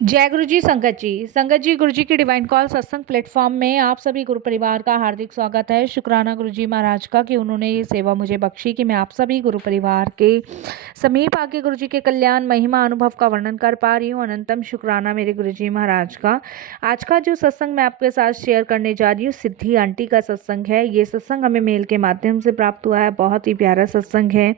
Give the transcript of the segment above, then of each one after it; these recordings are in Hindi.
जय गुरु जी। संगत जी गुरु जी की डिवाइन कॉल सत्संग प्लेटफॉर्म में आप सभी गुरु परिवार का हार्दिक स्वागत है। शुक्राना गुरु जी महाराज का कि उन्होंने ये सेवा मुझे बख्शी कि मैं आप सभी गुरु परिवार के समीप आके गुरु जी के कल्याण महिमा अनुभव का वर्णन कर पा रही हूँ। अनंतम शुक्राना मेरे गुरु जी महाराज का। आज का जो सत्संग मैं आपके साथ शेयर करने जा रही हूँ, सिद्धि आंटी का सत्संग है। ये सत्संग हमें मेल के माध्यम से प्राप्त हुआ है। बहुत ही प्यारा सत्संग है,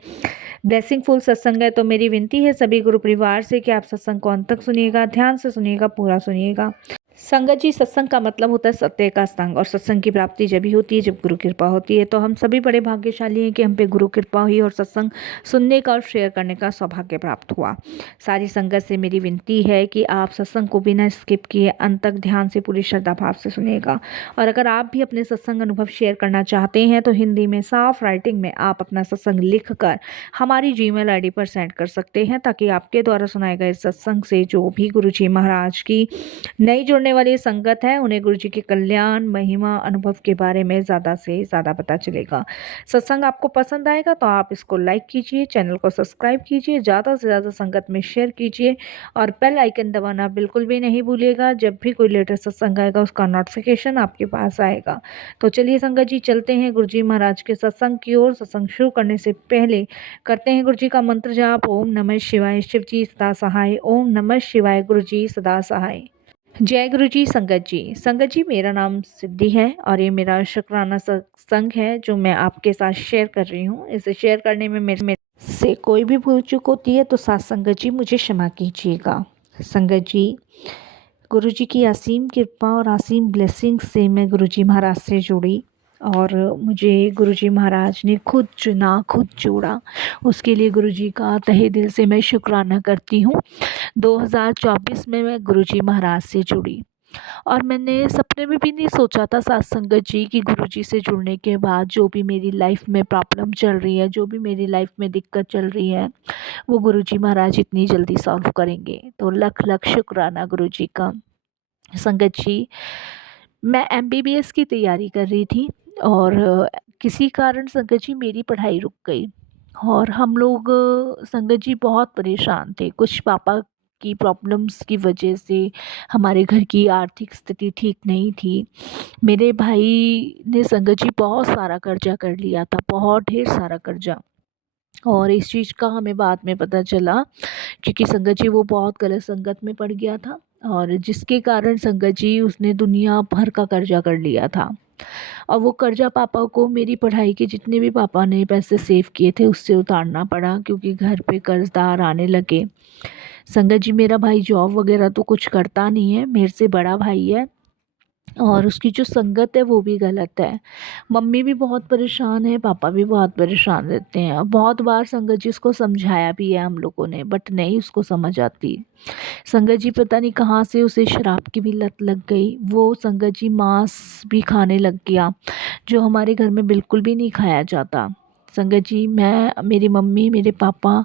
ब्लेसिंगफुल सत्संग है। तो मेरी विनती है सभी गुरु परिवार से कि आप सत्संग को अंत तक सुनिएगा, ध्यान से सुनिएगा, पूरा सुनिएगा। संगत जी, सत्संग का मतलब होता है सत्य का संग, और सत्संग की प्राप्ति जब ही होती है जब गुरु कृपा होती है। तो हम सभी बड़े भाग्यशाली हैं कि हम पे गुरु कृपा हुई और सत्संग सुनने का और शेयर करने का सौभाग्य प्राप्त हुआ। सारी संगत से मेरी विनती है कि आप सत्संग को बिना स्किप किए अंत तक ध्यान से पूरी श्रद्धा भाव से सुनिएगा। और अगर आप भी अपने सत्संग अनुभव शेयर करना चाहते हैं तो हिंदी में साफ राइटिंग में आप अपना सत्संग लिख कर हमारी जीमेल आईडी पर सेंड कर सकते हैं, ताकि आपके द्वारा सुनाए गए सत्संग से जो भी गुरु जी महाराज की नई जुड़ने वाली संगत है उन्हें गुरु जी के कल्याण महिमा अनुभव के बारे में ज़्यादा से ज़्यादा पता चलेगा। सत्संग आपको पसंद आएगा तो आप इसको लाइक कीजिए, चैनल को सब्सक्राइब कीजिए, ज़्यादा से ज़्यादा संगत में शेयर कीजिए और बेल आइकन दबाना बिल्कुल भी नहीं भूलिएगा। जब भी कोई लेटेस्ट सत्संग आएगा उसका नोटिफिकेशन आपके पास आएगा। तो चलिए संगत जी, चलते हैं गुरु जी महाराज के सत्संग की ओर। सत्संग शुरू करने से पहले करते हैं गुरु जी का मंत्र जाप। ओम नमः शिवाय, शिव जी सदा सहाय। ओम नमः शिवाय, गुरु जी सदा सहाय। जय गुरु जी। संगत जी मेरा नाम सिद्धि है और ये मेरा शुक्राना सत्संग है जो मैं आपके साथ शेयर कर रही हूँ। इसे शेयर करने में मेरे से कोई भी भूल चूक होती है तो साथ संगत जी मुझे क्षमा कीजिएगा। संगत जी, गुरु जी की असीम कृपा और असीम ब्लेसिंग से मैं गुरु जी महाराज से जुड़ी और मुझे गुरु जी महाराज ने खुद चुना, खुद जोड़ा। उसके लिए गुरु जी का तहे दिल से मैं शुक्राना करती हूँ। 2024 में मैं गुरु जी महाराज से जुड़ी और मैंने सपने में भी नहीं सोचा था साथ संगत जी कि गुरु जी से जुड़ने के बाद जो भी मेरी लाइफ में प्रॉब्लम चल रही है, जो भी मेरी लाइफ में दिक्कत चल रही है, वो गुरु जी महाराज इतनी जल्दी सॉल्व करेंगे। तो लख लख शुक्राना गुरु जी का। संगत जी, मैं एमबीबीएस की तैयारी कर रही थी और किसी कारण संगत जी मेरी पढ़ाई रुक गई और हम लोग संगत जी बहुत परेशान थे। कुछ पापा की प्रॉब्लम्स की वजह से हमारे घर की आर्थिक स्थिति ठीक नहीं थी। मेरे भाई ने संगत जी बहुत सारा कर्जा कर लिया था, बहुत ढेर सारा कर्जा। और इस चीज़ का हमें बाद में पता चला क्योंकि संगत जी वो बहुत गलत संगत में पड़ गया था और जिसके कारण संगत जी उसने दुनिया भर का कर्जा कर लिया था। और वो कर्जा पापा को मेरी पढ़ाई के जितने भी पापा ने पैसे सेव किए थे उससे उतारना पड़ा, क्योंकि घर पे कर्जदार आने लगे। संगत जी, मेरा भाई जॉब वगैरह तो कुछ करता नहीं है, मेरे से बड़ा भाई है और उसकी जो संगत है वो भी गलत है। मम्मी भी बहुत परेशान है, पापा भी बहुत परेशान रहते हैं और बहुत बार संगत जी उसको समझाया भी है हम लोगों ने, बट नहीं उसको समझ आती। संगत जी पता नहीं कहाँ से उसे शराब की भी लत लग गई। वो संगत जी मांस भी खाने लग गया जो हमारे घर में बिल्कुल भी नहीं खाया जाता। संगत जी, मैं, मेरी मम्मी, मेरे पापा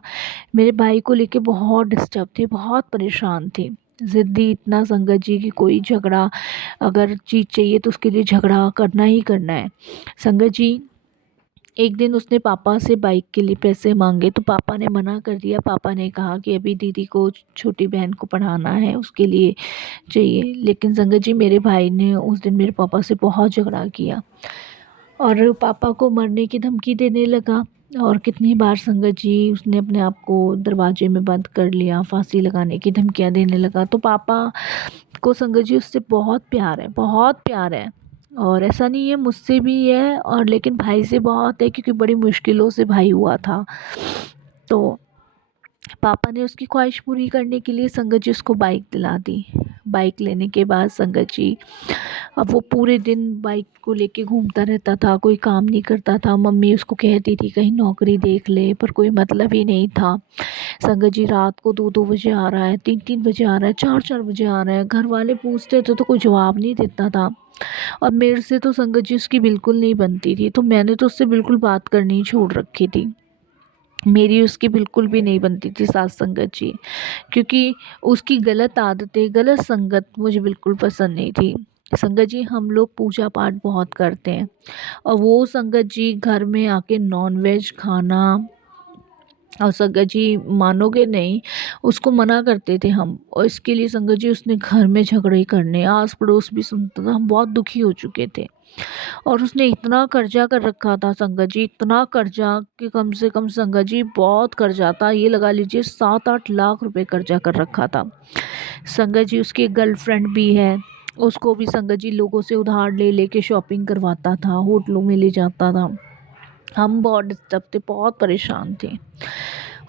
मेरे भाई को लेके बहुत डिस्टर्ब थे, बहुत परेशान थे। ज़िद्दी इतना संगत जी कि कोई झगड़ा, अगर चीज़ चाहिए तो उसके लिए झगड़ा करना ही करना है। संगत जी, एक दिन उसने पापा से बाइक के लिए पैसे मांगे तो पापा ने मना कर दिया। पापा ने कहा कि अभी दीदी को, छोटी बहन को पढ़ाना है, उसके लिए चाहिए। लेकिन संगत जी, मेरे भाई ने उस दिन मेरे पापा से बहुत झगड़ा किया और पापा को मरने की धमकी देने लगा। और कितनी बार संगत जी उसने अपने आप को दरवाजे में बंद कर लिया, फांसी लगाने की धमकियां देने लगा। तो पापा को संगत जी उससे बहुत प्यार है, बहुत प्यार है। और ऐसा नहीं है, मुझसे भी है और लेकिन भाई से बहुत है क्योंकि बड़ी मुश्किलों से भाई हुआ था। तो पापा ने उसकी ख्वाहिश पूरी करने के लिए संगत जी उसको बाइक दिला दी। बाइक लेने के बाद संगत जी, अब वो पूरे दिन बाइक को लेके घूमता रहता था, कोई काम नहीं करता था। मम्मी उसको कहती थी कहीं नौकरी देख ले, पर कोई मतलब ही नहीं था। संगत जी रात को 2-2 बजे आ रहा है, 3-3 बजे आ रहा है, 4-4 बजे आ रहा है। घर वाले पूछते थे तो कोई जवाब नहीं देता था और मेरे से तो संगत जी उसकी बिल्कुल नहीं बनती थी। तो मैंने तो उससे बिल्कुल बात करनी ही छोड़ रखी थी। मेरी उसकी बिल्कुल भी नहीं बनती थी साथ संगत जी, क्योंकि उसकी गलत आदतें, गलत संगत मुझे बिल्कुल पसंद नहीं थी। संगत जी, हम लोग पूजा पाठ बहुत करते हैं और वो संगत जी घर में आके नॉन वेज खाना, और संगत जी मानोगे नहीं, उसको मना करते थे हम, और इसके लिए संगत जी उसने घर में झगड़े करने, आस पड़ोस भी सुनता था, हम बहुत दुखी हो चुके थे। और उसने इतना कर्जा कर रखा था संगत जी, इतना कर्जा कि कम से कम संगत जी बहुत कर्जा था, ये लगा लीजिए 7-8 लाख रुपए कर्जा कर रखा था। संगत जी उसकी एक गर्लफ्रेंड भी है, उसको भी संगत जी लोगों से उधार ले लेके शॉपिंग करवाता था, होटलों में ले जाता था। हम बहुत डिस्टर्ब थे, बहुत परेशान थे।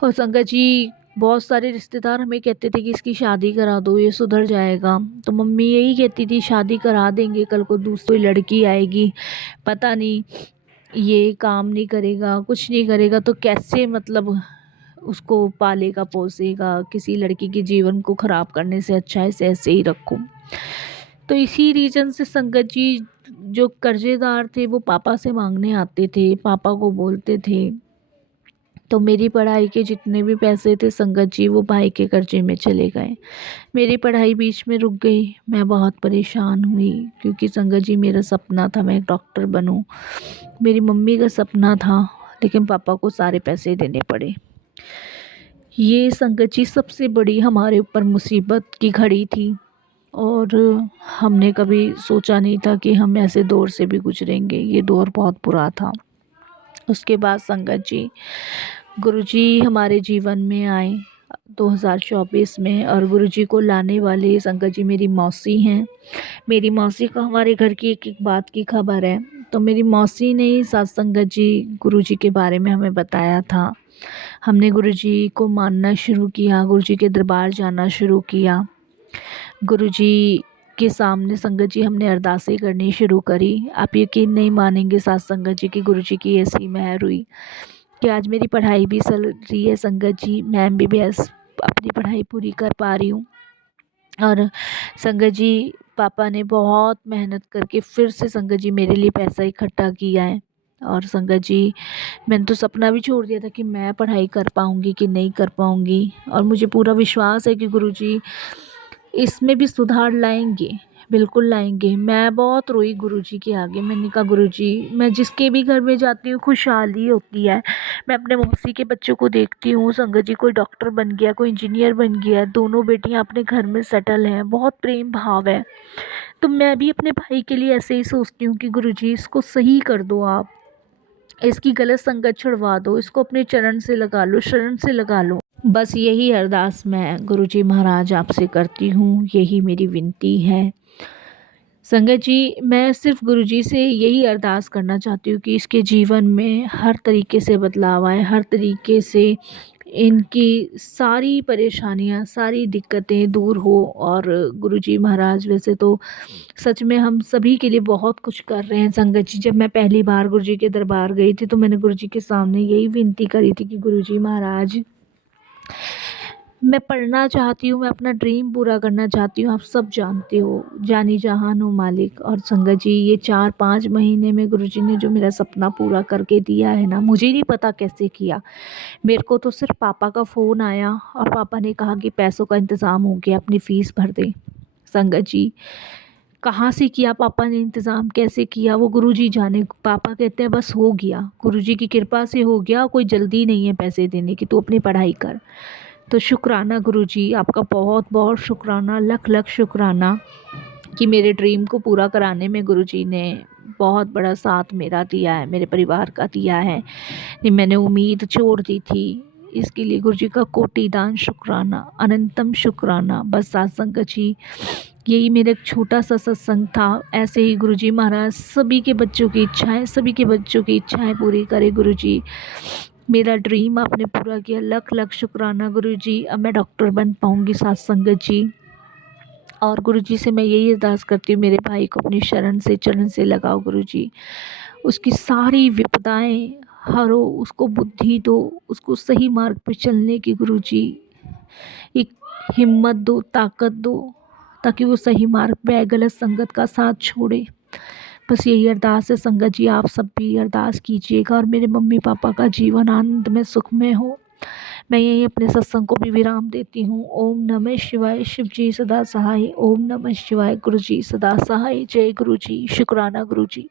और संगत जी बहुत सारे रिश्तेदार हमें कहते थे कि इसकी शादी करा दो, ये सुधर जाएगा। तो मम्मी यही कहती थी शादी करा देंगे, कल को दूसरी लड़की आएगी, पता नहीं ये काम नहीं करेगा, कुछ नहीं करेगा, तो कैसे मतलब उसको पालेगा पोसेगा, किसी लड़की के जीवन को ख़राब करने से अच्छा है इसे ऐसे ही रखो। तो इसी रीज़न से संगत जी जो कर्ज़ेदार थे वो पापा से मांगने आते थे, पापा को बोलते थे। तो मेरी पढ़ाई के जितने भी पैसे थे संगत जी वो भाई के कर्ज़े में चले गए। मेरी पढ़ाई बीच में रुक गई, मैं बहुत परेशान हुई, क्योंकि संगत जी मेरा सपना था मैं एक डॉक्टर बनूं। मेरी मम्मी का सपना था, लेकिन पापा को सारे पैसे देने पड़े। ये संगत जी सबसे बड़ी हमारे ऊपर मुसीबत की घड़ी थी, और हमने कभी सोचा नहीं था कि हम ऐसे दौर से भी गुजरेंगे। ये दौर बहुत बुरा था। उसके बाद संगत जी गुरुजी हमारे जीवन में आए 2024 में, और गुरुजी को लाने वाले संगत जी मेरी मौसी हैं। मेरी मौसी को हमारे घर की एक एक बात की खबर है। तो मेरी मौसी ने ही साथ संगत जी गुरुजी के बारे में हमें बताया था। हमने गुरुजी को मानना शुरू किया, गुरुजी के दरबार जाना शुरू किया। गुरुजी के सामने संगत जी हमने अरदासें करनी शुरू करी। आप यकीन नहीं मानेंगे साथ संगत जी की गुरुजी की ऐसी मेहर हुई कि आज मेरी पढ़ाई भी चल रही है संगत जी, मैं MBBS अपनी पढ़ाई पूरी कर पा रही हूँ। और संगत जी पापा ने बहुत मेहनत करके फिर से संगत जी मेरे लिए पैसा इकट्ठा किया है। और संगत जी मैंने तो सपना भी छोड़ दिया था कि मैं पढ़ाई कर पाऊँगी कि नहीं कर पाऊँगी, और मुझे पूरा विश्वास है कि गुरुजी इसमें भी सुधार लाएंगे, बिल्कुल लाएंगे। मैं बहुत रोई गुरुजी के आगे, मैंने कहा गुरुजी मैं जिसके भी घर में जाती हूँ खुशहाली होती है। मैं अपने मौसी के बच्चों को देखती हूँ, संगत जी कोई डॉक्टर बन गया, कोई इंजीनियर बन गया, दोनों बेटियाँ अपने घर में सेटल हैं, बहुत प्रेम भाव है। तो मैं भी अपने भाई के लिए ऐसे ही सोचती हूँ कि गुरुजी इसको सही कर दो, आप इसकी गलत संगत छुड़वा दो, इसको अपने चरण से लगा लो, शरण से लगा लो। बस यही अरदास मैं गुरुजी महाराज आपसे करती हूँ, यही मेरी विनती है। संगत जी मैं सिर्फ गुरुजी से यही अरदास करना चाहती हूँ कि इसके जीवन में हर तरीके से बदलाव आए, हर तरीके से इनकी सारी परेशानियाँ, सारी दिक्कतें दूर हो। और गुरुजी महाराज वैसे तो सच में हम सभी के लिए बहुत कुछ कर रहे हैं। संगत जी जब मैं पहली बार गुरुजी के दरबार गई थी तो मैंने गुरुजी के सामने यही विनती करी थी कि गुरुजी महाराज मैं पढ़ना चाहती हूँ, मैं अपना ड्रीम पूरा करना चाहती हूँ, आप सब जानते हो, जानी जहान हो मालिक। और संगत जी ये 4-5 महीने में गुरुजी ने जो मेरा सपना पूरा करके दिया है ना, मुझे नहीं पता कैसे किया। मेरे को तो सिर्फ पापा का फ़ोन आया और पापा ने कहा कि पैसों का इंतज़ाम हो गया, अपनी फ़ीस भर दे। संगत जी कहाँ से किया पापा ने इंतज़ाम, कैसे किया वो गुरुजी जाने। पापा कहते हैं बस हो गया, गुरुजी की कृपा से हो गया, कोई जल्दी नहीं है पैसे देने की, तू अपनी पढ़ाई कर। तो शुक्राना गुरुजी, आपका बहुत बहुत शुक्राना, लख लख शुक्राना कि मेरे ड्रीम को पूरा कराने में गुरुजी ने बहुत बड़ा साथ मेरा दिया है, मेरे परिवार का दिया है। नहीं मैंने उम्मीद छोड़ दी थी, इसके लिए गुरुजी का कोटिदान शुक्राना, अनंतम शुक्राना। बस सत्संग जी यही मेरा एक छोटा सा सत्संग था। ऐसे ही गुरुजी महाराज सभी के बच्चों की इच्छाएं, सभी के बच्चों की इच्छाएं पूरी करे गुरुजी। मेरा ड्रीम आपने पूरा किया, लख लख शुक्राना गुरुजी। अब मैं डॉक्टर बन पाऊँगी साथ संगत जी। और गुरुजी से मैं यही अरदास करती हूँ मेरे भाई को अपनी शरण से चरण से लगाओ गुरुजी, उसकी सारी विपदाएं हरो, उसको बुद्धि दो, उसको सही मार्ग पे चलने की गुरुजी एक हिम्मत दो, ताकत दो, ताकि वो सही मार्ग पे आए, गलत संगत का साथ छोड़े। बस यही अरदास है संगत जी, आप सब भी अरदास कीजिएगा और मेरे मम्मी पापा का जीवन आनंद में सुख में हो। मैं यही अपने सत्संग को भी विराम देती हूँ। ओम नमः शिवाय, शिव जी सदा सहाय। ओम नमः शिवाय, गुरु जी सदा सहाय। जय गुरु जी, शुक्राना गुरु जी।